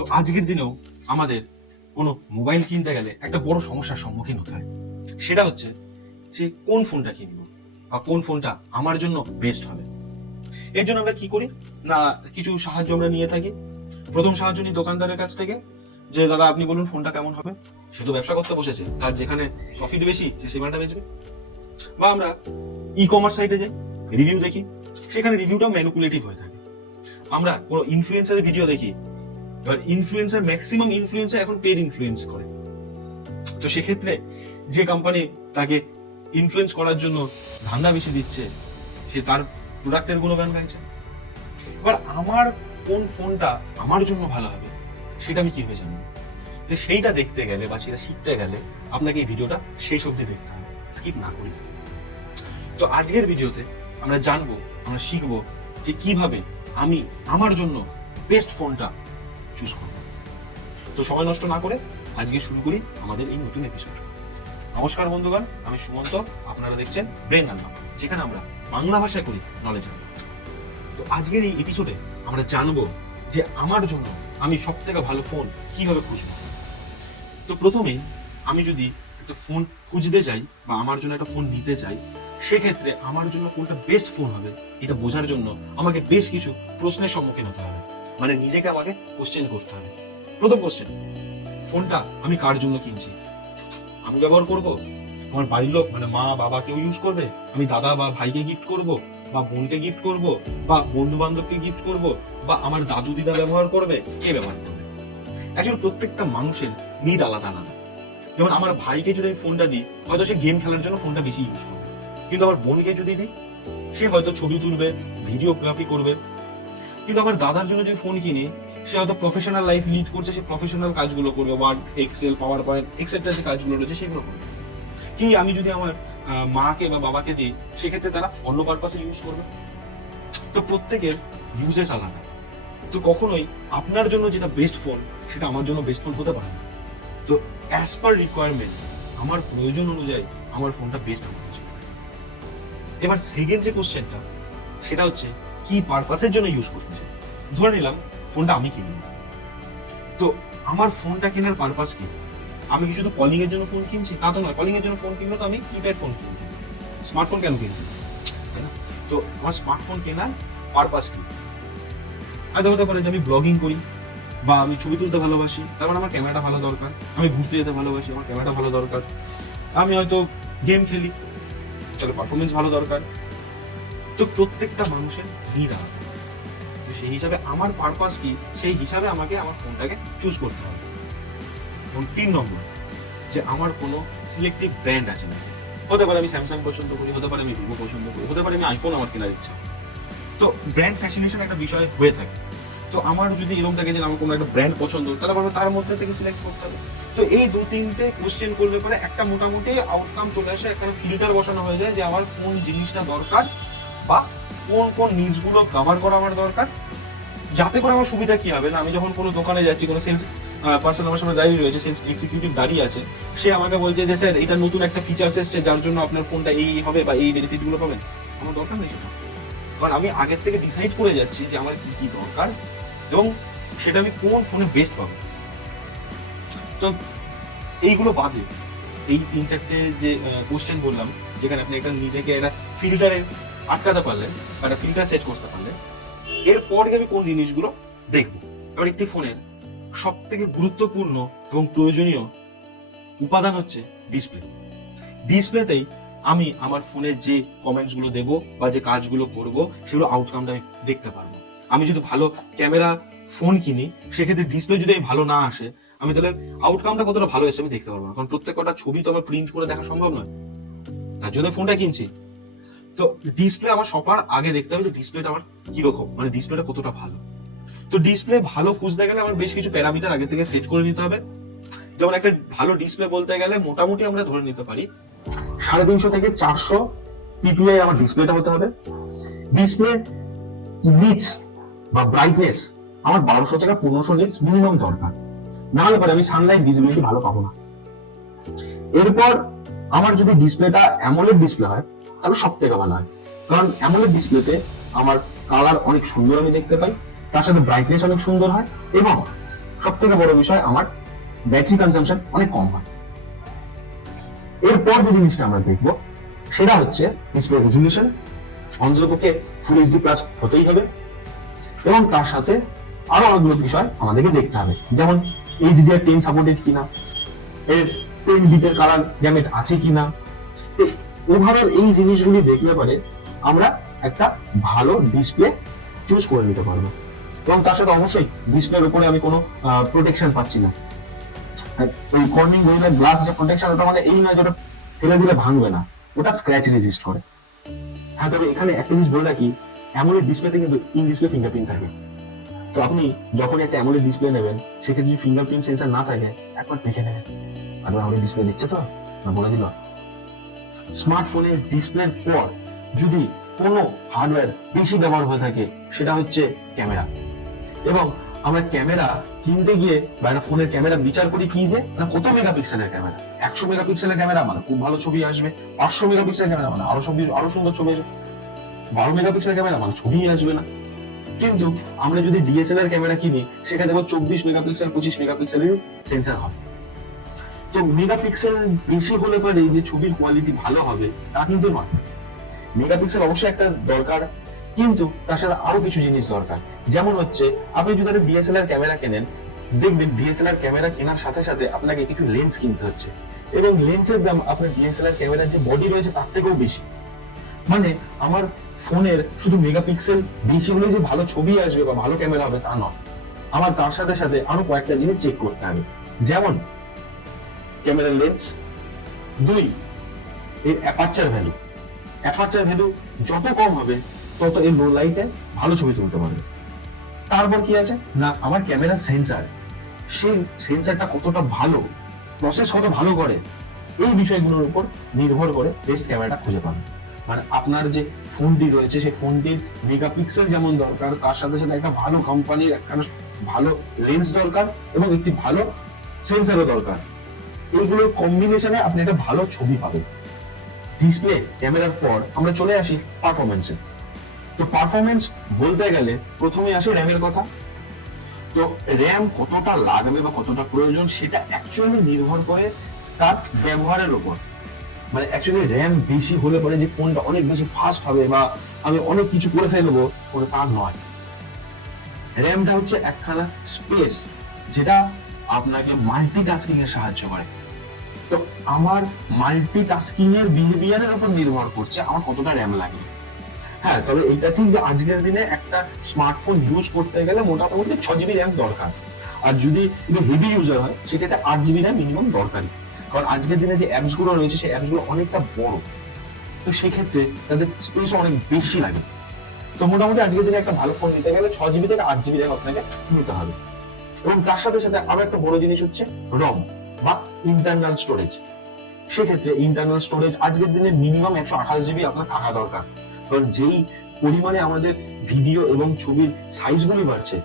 তো আজকের দিনেও আমাদের কোনো মোবাইল কিনতে গেলে একটা বড় সমস্যার সম্মুখীন হতে হয়। সেটা হচ্ছে যে কোন ফোনটা কিনবো বা কোন ফোনটা আমার জন্য বেস্ট হবে। এর জন্য আমরা কি করি না, কিছু সাহায্য আমরা নিয়ে থাকি। প্রথম সাহায্য নিই দোকানদারের কাছ থেকে, যে দাদা আপনি বলুন ফোনটা কেমন হবে। সে তো ব্যবসা করতে বসেছে, তার যেখানে প্রফিট বেশি সে সেখানটা বেচবে। বা আমরা ই কমার্স সাইটে যাই, রিভিউ দেখি, সেখানে রিভিউটা ম্যানিপুলেটিভ হয়ে থাকে। আমরা কোনো ইনফ্লুয়েন্সারের ভিডিও দেখি, এবার ইনফ্লুয়েন্সার, ম্যাক্সিমাম ইনফ্লুয়েন্সার এখন পেড ইনফ্লুয়েন্স করে। তো সেক্ষেত্রে যে কোম্পানি তাকে ইনফ্লুয়েন্স করার জন্য ধান্দা বেশি দিচ্ছে, সে তার প্রোডাক্টের গুণগান গাইছে। এবার আমার কোন ফোনটা আমার জন্য ভালো হবে সেটা আমি কিভাবে জানবো? তো সেইটা দেখতে গেলে বা সেটা শিখতে গেলে আপনাকে এই ভিডিওটা শেষ অবধি দেখতে হবে, স্কিপ না করি। তো আজকের ভিডিওতে আমরা জানবো, আমরা শিখবো যে কিভাবে আমি আমার জন্য বেস্ট ফোনটা চুজ করব। তো সময় নষ্ট না করে আজকে শুরু করি আমাদের এই নতুন এপিসোড। নমস্কার বন্ধুগণ, আমি সুমন্ত, আপনারা দেখছেন ব্রেন রান্না, যেখানে আমরা বাংলা ভাষায় করি নলেজ। তো আজকের এই এপিসোডে আমরা জানবো যে আমার জন্য আমি সব থেকে ভালো ফোন কিভাবে খুঁজবো। তো প্রথমেই আমি যদি একটা ফোন খুঁজতে চাই বা আমার জন্য একটা ফোন নিতে চাই, সেক্ষেত্রে আমার জন্য কোনটা বেস্ট ফোন হবে এটা বোঝার জন্য আমাকে বেশ কিছু প্রশ্নের সম্মুখীন হতে হবে, মানে নিজেকে আমাকে কোশ্চেন করতে হবে। প্রথম কোশ্চেন, ফোনটা আমি কার জন্য কিনছি? আমি ব্যবহার করব, আমার বাড়ির লোক মানে মা বাবা কেউ ইউজ করবে, আমি দাদা বা ভাইকে গিফট করব, বা বোনকে গিফট করব, বা বন্ধু বান্ধবকে গিফট করব, বা আমার দাদু দিদা ব্যবহার করবে, কে ব্যবহার করবে? একজন প্রত্যেকটা মানুষের নিড আলাদা আলাদা। যেমন আমার ভাইকে যদি আমি ফোনটা দিই, হয়তো সে গেম খেলার জন্য ফোনটা বেশি ইউজ করবে, কিন্তু আমার বোনকে যদি দিই, সে হয়তো ছবি তুলবে, ভিডিওগ্রাফি করবে। কিন্তু আমার দাদার জন্য যদি ফোন কিনি, সে হয়তো প্রফেশনাল লাইফ লিড করছে, সে প্রফেশনাল কাজগুলো করবে, Word, Excel, PowerPoint etcetera যে কাজগুলো রয়েছে সেগুলো করবে। কি আমি যদি আমার মাকে বা বাবাকে দিই, সেক্ষেত্রে তারা অন্য পারপাসে ইউজ করবে। তো প্রত্যেকের ইউজেস আলাদা। তো কখনোই আপনার জন্য যেটা বেস্ট ফোন সেটা আমার জন্য বেস্ট ফোন হতে পারে না। তো অ্যাজ পার রিকোয়ারমেন্ট, আমার প্রয়োজন অনুযায়ী আমার ফোনটা বেস্ট আমার কাছে। এবার সেকেন্ড যে কোশ্চেনটা, সেটা হচ্ছে কি পারপাসের জন্য ইউজ করতে চাই। ধরে নিলাম ফোনটা আমি কিনব, তো আমার ফোনটা কেনার পারপাস কি? আমি কি শুধু কলিং এর জন্য ফোন কিনছি? তা তো নয়। কলিং এর জন্য ফোন কিনলে তো আমি কিপ্যাড ফোন কিনছি, স্মার্টফোন কেন কিনছি, তাই না? তো আমার স্মার্টফোন কেনার পারপাস কি? হয়তো হতে পারে যে আমি ব্লগিং করি, বা আমি ছবি তুলতে ভালোবাসি, তার মানে আমার ক্যামেরাটা ভালো দরকার। আমি ঘুরতে যেতে ভালোবাসি, আমার ক্যামেরাটা ভালো দরকার। আমি হয়তো গেম খেলি, চলো পারফরমেন্স ভালো দরকার। তো প্রত্যেকটা মানুষের নিড আলাদা। তো সেই হিসাবে আমার পারপাস কি, সেই হিসাবে আমাকে আমার ফোনটাকে চুজ করতে হবে। এবং 3 নম্বর, যে আমার কোনো সিলেক্টিভ ব্র্যান্ড আছে না। হতে পারে আমি স্যামসাং পছন্দ করি, হতে পারে আমি ভিভো পছন্দ করি, হতে পারে আমি আইফোন আমার কেনার ইচ্ছা। তো ব্র্যান্ড ফ্যাসিনেশন একটা বিষয় হয়ে থাকে। তো আমার যদি এরকম থাকে যে আমার কোনো একটা ব্র্যান্ড পছন্দ, তাহলে আমার তার মধ্যে থেকে সিলেক্ট করতে হবে। তো এই 2-3টে কোশ্চেন করলে পরে একটা মোটামুটি আউটকাম চলে আসে, একটা ফিল্টার বসানো হয়ে যায় যে আমার কোন জিনিসটা দরকার বা কোন কোন নিডস গুলো কভার করা আমার দরকার, যাতে করে আমার সুবিধা কি হবে না, আমি যখন কোনো দোকানে যাচ্ছি, কোনো সেলস পার্সন আমার সামনে দাঁড়িয়ে রয়েছে, সেলস এক্সিকিউটিভ দাঁড়িয়ে আছে, সে আমাকে বলছে যে স্যার এটা নতুন একটা ফিচার্স এসেছে যার জন্য আপনার ফোনটা এই হবে বা এই বেনিফিট গুলো পাবেন। আমার দরকার নেই সেটা, কারণ আমি আগের থেকে ডিসাইড করে যাচ্ছি যে আমার কি কি দরকার এবং সেটা আমি কোন ফোনে বেস্ট পাবো। তো এইগুলো বাদে এই 3-4টে যে কোশ্চেন বললাম, যেখানে আপনি একটা নিজেকে একটা ফিল্টারে আটকাতে পারলেন বা একটা ফিল্টার সেট করতে পারলেন, এরপরে আমি কোন জিনিসগুলো দেখবো। এবার একটি ফোনের সব থেকে গুরুত্বপূর্ণ এবং প্রয়োজনীয় উপাদান হচ্ছে ডিসপ্লে। ডিসপ্লেতেই আমি আমার ফোনের যে কমেন্টস গুলো দেবো বা যে কাজগুলো করবো, সেগুলো আউটকামটা আমি দেখতে পারবো। আমি যদি ভালো ক্যামেরা ফোন কিনি, সেক্ষেত্রে ডিসপ্লে যদি ভালো না আসে, আমি তাহলে আউটকামটা কতটা ভালো এসে আমি দেখতে পারবো না, কারণ প্রত্যেক কটা ছবি তো আমার প্রিন্ট করে দেখা সম্ভব নয়, তার জন্য ফোনটা কিনছি। তো ডিসপ্লে আমার সবার আগে দেখতে হবে যে ডিসপ্লেটা আমার কিরকম, মানে ডিসপ্লেটা কতটা ভালো। তো ডিসপ্লে ভালো খুঁজতে গেলে আমার বেশ কিছু প্যারামিটার আগে থেকে সেট করে নিতে হবে। যেমন একটা ভালো ডিসপ্লে বলতে গেলে মোটামুটি আমরা ধরে নিতে পারি 350 থেকে 400 পিপিআই আমার ডিসপ্লেটা হতে হবে। ডিসপ্লে নিটস বা ব্রাইটনেস আমার 1200 থেকে 1500 নিটস মিনিমাম দরকার, না হলে পরে আমি সানলাইট ভিজিবিলিটি ভালো পাবো না। এরপর আমার যদি ডিসপ্লেটা অ্যামোলেড ডিসপ্লে হয়, তাহলে সব থেকে ভালো হয়, কারণ অ্যামোলেড ডিসপ্লেতে আমার কালার অনেক সুন্দর আমি দেখতে পাই, তার সাথে ব্রাইটনেস অনেক সুন্দর হয় এবং সব থেকে বড় বিষয় আমার ব্যাটারি কনজাম্পশন অনেক কম হয়। এরপর যে জিনিসটা আমরা দেখবো সেটা হচ্ছে ডিসপ্লে রেজুলেশন, অন্ততপক্ষে ফুল এইচডি প্লাস হতেই হবে, এবং তার সাথে আরো অনেকগুলো বিষয় আমাদেরকে দেখতে হবে, যেমন HDR10 সাপোর্টেড কিনা, এর 10 বিটের কালার গ্যামেট আছে কিনা। ওভারঅল এই জিনিসগুলি দেখলে পরে আমরা একটা ভালো ডিসপ্লে চুজ করে নিতে পারবো। এবং তার সাথে অবশ্যই ডিসপ্লের উপরে আমি কোনো প্রোটেকশন পাচ্ছি না। ওই কর্নিং গরিলা গ্লাস যে প্রোটেকশন, ওটা মানে এই নয় যেটা ফেলে দিলে ভাঙবে না, ওটা স্ক্র্যাচ রেজিস্ট করে। হ্যাঁ, তবে এখানে একটা জিনিস বলে রাখি, অ্যামোলেড ডিসপ্লেতে কিন্তু ইন ডিসপ্লে ফিঙ্গারপ্রিন্ট থাকে। তো আপনি যখন একটা অ্যামোলেড ডিসপ্লে নেবেন, সেক্ষেত্রে যদি ফিঙ্গারপ্রিন্ট সেন্সর না থাকে একবার দেখে নেবেন, আর অ্যামোলেড ডিসপ্লে দিচ্ছে তো না বলে দিল। স্মার্টফোনের ডিসপ্লের পর যদি কোনো হার্ডওয়্যার বেশি ব্যবহার হয়ে থাকে, সেটা হচ্ছে ক্যামেরা। এবং আমরা ক্যামেরা কিনতে গিয়ে বা একটা ফোনের ক্যামেরা বিচার করি কি দিয়ে, না কত মেগাপিক্সেলের ক্যামেরা। 100 মেগাপিক্সেলের ক্যামেরা মানে খুব ভালো ছবি আসবে, 500 মেগাপিক্সেলের ক্যামেরা মানে আরো সুন্দর ছবি আসবে, 12 মেগাপিক্সেলের ক্যামেরা মানে ছবিই আসবে না। কিন্তু আমরা যদি ডিএসএলআর ক্যামেরা কিনি, সেখানে দেখো 24 মেগাপিক্সেল 25 মেগাপিক্সেলের সেন্সর হবে। তো মেগাপিক্সেল বেশি হলে পরে যে ছবির কোয়ালিটি ভালো হবে তা কিন্তু নয়। মেগাপিক্সেল অবশ্যই একটা দরকার, কিন্তু তার সাথে আরো কিছু জিনিস দরকার। যেমন হচ্ছে আপনি যদি একটা ডিএসএলআর ক্যামেরা কেনেন, দেখবেন ডিএসএলআর ক্যামেরা কেনার সাথে সাথে আপনাকে কিছু লেন্স কিনতে হচ্ছে, এবং লেন্সের দাম আপনার ডিএসএলআর ক্যামেরার যে বডি রয়েছে তার থেকেও বেশি। মানে আমার ফোনের শুধু মেগাপিক্সেল বেশি হলে যে ভালো ছবি আসবে বা ভালো ক্যামেরা হবে তা নয়, আমার তার সাথে সাথে আরো কয়েকটা জিনিস চেক করতে হবে। যেমন ক্যামেরার লেন্স, 2 এর অ্যাপারচার ভ্যালু। অ্যাপারচার ভ্যালু যত কম হবে তত এই লো লাইটে ভালো ছবি তুলতে পারবে। তারপর কি আছে না আমার ক্যামেরার সেন্সর, সেই সেন্সরটা কতটা ভালো, প্রসেস কত ভালো করে, এই বিষয়গুলোর উপর নির্ভর করে বেস্ট ক্যামেরাটা খুঁজে পাবেন। মানে আপনার যে ফোনটি রয়েছে সেই ফোনটির মেগাপিক্সেল যেমন দরকার, তার সাথে সাথে একটা ভালো কোম্পানির একটা ভালো লেন্স দরকার এবং একটি ভালো সেন্সরও দরকার। এইগুলোর কম্বিনেশনে আপনি একটা ভালো ছবি পাবেন। ডিসপ্লে ক্যামেরার পর আমরা চলে আসি পারফরমেন্সে। তো পারফরমেন্স বলতে গেলে প্রথমে আসে র্যামের কথা। তো র্যাম কতটা লাগবে বা কতটা প্রয়োজন সেটা অ্যাকচুয়ালি নির্ভর করে তার ব্যবহারের উপর। মানে অ্যাকচুয়ালি র্যাম বেশি হলে পরে যে ফোনটা অনেক বেশি ফাস্ট হবে বা আমি অনেক কিছু করে ফেলবো, ওটা তা নয়। র্যামটা হচ্ছে একখানা স্পেস যেটা আপনাকে মাল্টিটাস্কিং এর সাহায্য করে। তো আমার মাল্টিটাস্কিং এর বিহেভিয়ারের উপর নির্ভর করছে আমার কতটা র্যাম লাগবে। হ্যাঁ, তবে এটা ঠিক যে আজকের দিনে একটা স্মার্টফোন ইউজ করতে গেলে মোটামুটি 6 জিবি র্যাম দরকার। আর যদি একটু হেভি ইউজার হয় সেক্ষেত্রে 8 জিবি র্যাম মিনিমাম দরকারি। কারণ আজকের দিনে যে অ্যাপস গুলো রয়েছে সেই অ্যাপস গুলো অনেকটা বড়, তো সেক্ষেত্রে তাদের স্পেস অনেক বেশি লাগে। তো মোটামুটি আজকের দিনে একটা ভালো ফোন নিতে গেলে 6 জিবি থেকে 8 জিবি র্যাম আপনাকে নিতে হবে। এবং তার সাথে সাথে আরো একটা বড় জিনিস হচ্ছে রম বা ইন্টারনাল স্টোরেজ। সেক্ষেত্রে ইন্টারনাল স্টোরেজ আজকের দিনে মিনিমাম 128 জিবি আপনার থাকা দরকার। কারণ যেই পরিমাণে আমাদের ভিডিও এবং ছবির সাইজগুলি বাড়ছে,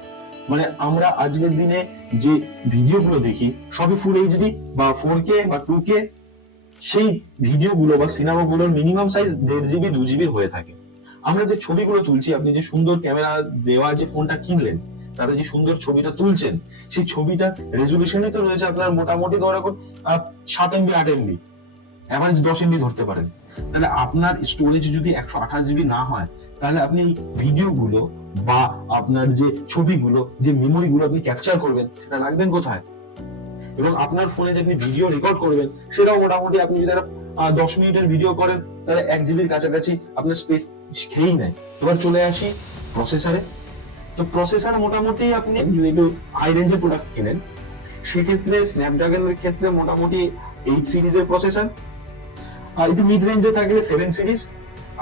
মানে আমরা আজকের দিনে যে ভিডিওগুলো দেখি সবই ফুল এইচডি বা 4K বা 2K, সেই ভিডিওগুলো বা সিনেমাগুলোর মিনিমাম সাইজ 1.5 জিবি 2 জিবি হয়ে থাকে। আমরা যে ছবিগুলো তুলছি, আপনি যে সুন্দর ক্যামেরা দেওয়া যে ফোনটা কিনলেন তাতে যে সুন্দর ছবিটা তুলছেন, সেই ছবিটার রেজুলেশনই তো রয়েছে আপনার মোটামুটি ধরে রাখুন 7 MB 8 MB, অ্যাভারেজ 10 MB ধরতে পারেন। তাহলে আপনার স্টোরেজ যদি 128 জিবি না হয়, তাহলে আপনি ভিডিওগুলো বা আপনার যে ছবিগুলো যে মেমোরিগুলো আপনি ক্যাপচার করবেন সেটা রাখবেন কোথায়? এবং আপনার ফোনে যে আপনি ভিডিও রেকর্ড করবেন সেটাও মোটামুটি আপনি যদি 10 মিনিটের ভিডিও করেন তাহলে 1 জিবির কাছাকাছি আপনার স্পেস খেয়েই নেয়। এবার চলে আসি প্রসেসরে। তো প্রসেসর মোটামুটি আপনি যদি একটু হাই রেঞ্জের প্রোডাক্ট কেনেন, সেক্ষেত্রে স্ন্যাপড্রাগনের ক্ষেত্রে মোটামুটি 8 সিরিজের প্রসেসর, আর একটু মিড রেঞ্জে থাকলে 7 সিরিজ,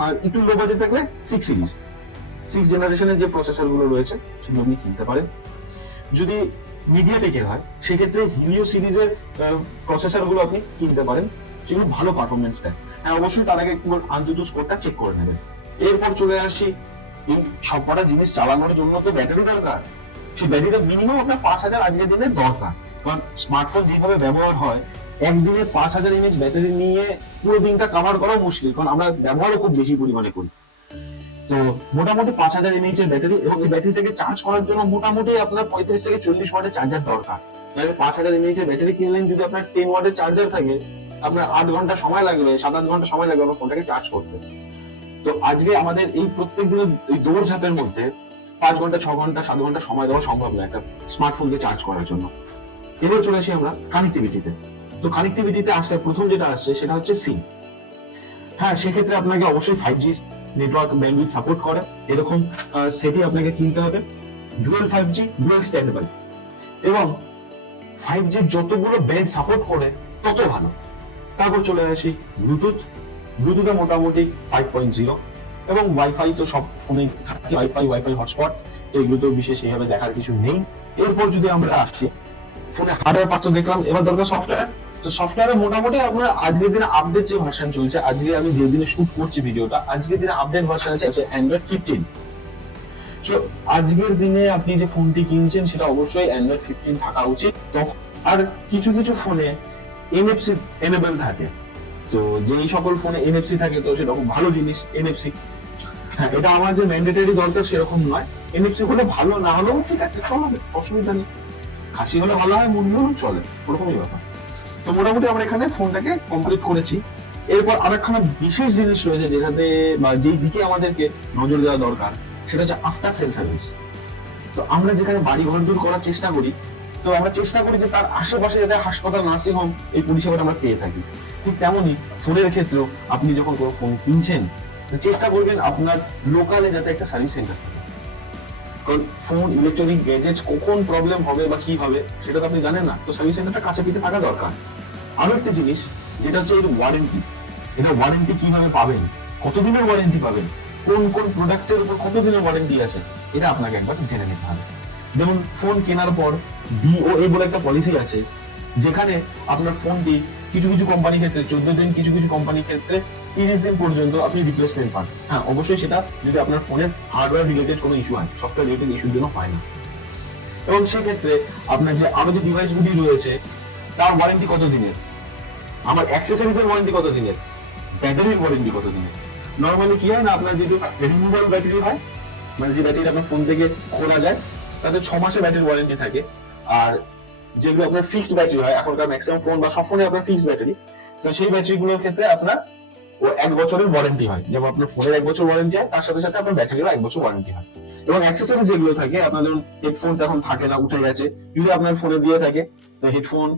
আর একটু লো বাজেট থাকলে 6 সিরিজ। 6 জেনারেশনের যে প্রসেসর গুলো রয়েছে সেগুলো আপনি কিনতে পারেন। যদি মিডিয়াটেকের হয় সেক্ষেত্রে হিলিও সিরিজের প্রসেসর গুলো আপনি কিনতে পারেন, যেগুলো ভালো পারফরমেন্স দেয়। হ্যাঁ, অবশ্যই তার আগে একটু আনতুতু স্কোরটা চেক করে নেবেন। এরপর চলে আসি এই সবকটা জিনিস চালানোর জন্য তো ব্যাটারি দরকার। সেই ব্যাটারিটা মিনিমাম আপনার 5000 আজকের দিনে দরকার। কারণ স্মার্টফোন যেভাবে ব্যবহার হয়, একদিনে 5000 mAh ব্যাটারি নিয়ে পুরো দিনটা কভার করা মুশকিল, কারণ আমরা ব্যবহারও খুব বেশি পরিমাণে করি। তো তো মোটামুটি 5000 mAh এর ব্যাটারি, এবং এই ব্যাটারিটাকে চার্জ করার জন্য মোটামুটি আপনার 35 থেকে 40 ওয়াটের চার্জার দরকার। মানে 5000 mAh এর ব্যাটারি কিনলেন, যদি আপনার 10 ওয়াটের চার্জার থাকে, আপনার 8 ঘন্টা সময় লাগবে, 7-8 ঘন্টা সময় লাগবে আপনার ফোনটাকে চার্জ করতে। তো আজকে আমাদের এই প্রত্যেক দিনের এই দৌড়ঝাঁপের মধ্যে 5 ঘন্টা, 6 ঘন্টা, 7 ঘন্টা সময় দেওয়া সম্ভব নয় একটা স্মার্টফোনকে চার্জ করার জন্য। এবার চলে আসি আমরা কানেক্টিভিটিতে। তো কানেক্টিভিটিতে আসলে প্রথম যেটা আসছে সেটা হচ্ছে সিম। হ্যাঁ, সেক্ষেত্রে আপনাকে অবশ্যই 5G নেটওয়ার্ক ব্যান্ডউইথ সাপোর্ট করে এরকম সেটই আপনাকে কিনতে হবে। ডুয়াল 5G, ডুয়াল স্ট্যান্ডবাই, এবং 5G যতগুলো ব্যান্ড সাপোর্ট করে তত ভালো। তারপর চলে আসি ব্লুটুথ। ব্লুটুথে মোটামুটি 5.0, এবং ওয়াইফাই তো সব ফোনে থাকে, ওয়াইফাই হটস্পট, তো এগুলো তো বিশেষ এইভাবে দেখার কিছু নেই। এরপর যদি আমরা আসি ফোনে হার্ডওয়্যার পার্ট, তো দেখলাম, এবার দরকার সফটওয়্যার। তো সফটওয়্যারে মোটামুটি আপনার আজকের দিনে আপডেট যে ভার্সন চলছে, আজকে আমি যে দিনে শুট করছি ভিডিওটা, আজকের দিনে আপডেট ভার্সন আছে অ্যান্ড্রয়েড 15। তো আজকের দিনে আপনি যে ফোনটি কিনছেন সেটা অবশ্যই অ্যান্ড্রয়েড 15 থাকা উচিত। আর কিছু কিছু ফোনে NFC এনেবল থাকে, তো যেই সকল ফোনে NFC থাকে তো সেটা খুব ভালো জিনিস। NFC, হ্যাঁ, এটা আমার যে ম্যান্ডেটরি দরকার সেরকম নয়। NFC হলে ভালো, না হলেও ঠিক আছে, চলবে, অসুবিধা নেই। খাসি হলে ভালো হয়, মুরগি হলেও চলে, ওরকমই ব্যাপার। তো মোটামুটি আমরা এখানে ফোনটাকে কমপ্লিট করেছি। এরপর আরেকখানা বিশেষ জিনিস রয়েছে যেটাতে বা যেই দিকে আমাদেরকে নজর দেওয়া দরকার, সেটা হচ্ছে আফটার সেল সার্ভিস। তো আমরা যেখানে বাড়ি ঘর দূর করার চেষ্টা করি, তো আমরা চেষ্টা করি যে তার আশেপাশে যাতে হাসপাতাল, নার্সিং হোম, এই পরিষেবাটা আমরা পেয়ে থাকি। ঠিক তেমনই ফোনের ক্ষেত্রেও আপনি যখন কোনো ফোন কিনছেন, চেষ্টা করবেন আপনার লোকালে যাতে একটা সার্ভিস সেন্টার থাকে। কারণ ফোন, ইলেকট্রনিক গ্যাজেটস কখন প্রবলেম হবে বা কি হবে সেটা তো আপনি জানেন না, তো সার্ভিস সেন্টারটা কাছে পিঠে থাকা দরকার। আরো একটা জিনিস যেটা হচ্ছে এই ওয়ারেন্টি। এটা ওয়ারেন্টি কিভাবে পাবেন, কতদিনের ওয়ারেন্টি পাবেন, কোন কোন প্রোডাক্টের উপর কতদিনের ওয়ারেন্টি আছে, এটা আপনাকে একবার জেনে নিতে হবে। যেমন ফোন কেনার পর DOA বলে একটা পলিসি আছে, যেখানে আপনার ফোনটি কিছু কিছু কোম্পানির ক্ষেত্রে 14 দিন, কিছু কিছু কোম্পানির ক্ষেত্রে 30 দিন পর্যন্ত আপনি রিপ্লেসমেন্ট পান। হ্যাঁ, অবশ্যই সেটা যদি আপনার ফোনের হার্ডওয়্যার রিলেটেড কোনো ইস্যু হয়, সফটওয়্যার রিলেটেড ইস্যুর জন্য হয় না। এবং সেক্ষেত্রে আপনার যে আরো যে ডিভাইসগুলি রয়েছে তার ওয়ারেন্টি কত দিনের, আমার অ্যাক্সেসরিজ এর ওয়ারেন্টি কত দিনের, ব্যাটারির ওয়ারেন্টি কত দিনের। নরমালি কি হয় না, আপনার যেহেতু রিমুভেবল ব্যাটারি হয়, মানে যে ব্যাটারি আপনার ফোন থেকে খোলা যায়, তাতে 6 মাসের ব্যাটারি ওয়ারেন্টি থাকে। আর যেগুলো আপনার ফিক্সড ব্যাটারি হয়, এখনকার ম্যাক্সিমাম ফোন বা সব ফোনে আপনার ফিক্সড ব্যাটারি, তো সেই ব্যাটারিগুলোর ক্ষেত্রে আপনার 1 বছরের ওয়ারেন্টি হয়। যেমন আপনার ফোনের 1 বছর ওয়ারেন্টি হয়, তার সাথে সাথে আপনার ব্যাটারিরও 1 বছর ওয়ারেন্টি হয়। এবং অ্যাক্সেসরিজ যেগুলো থাকে, আপনার ধরুন হেডফোন এখন থাকে না, উঠে গেছে, যদি আপনার ফোনে দিয়ে থাকে, তো হেডফোন,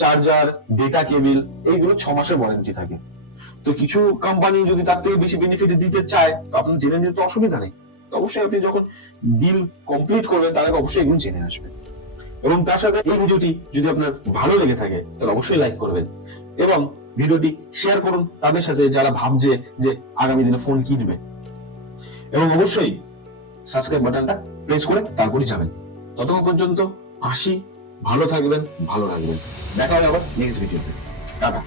চার্জার, ডেটা কেবিল, এইগুলো 6 মাসের ওয়ারেন্টি থাকে। তো কিছু কোম্পানি যদি তার থেকে বেশি বেনিফিট দিতে চায়, তো আপনার জেনে নিতে তো অসুবিধা নেই। তো অবশ্যই আপনি যখন ডিল কমপ্লিট করবেন তার আগে অবশ্যই এগুলো জেনে আসবেন। এবং তার সাথে এই ভিডিওটি যদি আপনার ভালো লেগে থাকে তাহলে অবশ্যই লাইক করবেন, এবং ভিডিওটি শেয়ার করুন তাদের সাথে যারা ভাবছে যে আগামী দিনে ফোন কিনবে, এবং অবশ্যই সাবস্ক্রাইব বাটনটা প্রেস করে তারপরই যাবেন। ততক্ষণ পর্যন্ত আসি, ভালো থাকবেন, ভালো রাখবেন। দেখা হবে আবার নেক্সট ভিডিওতে। টাটা।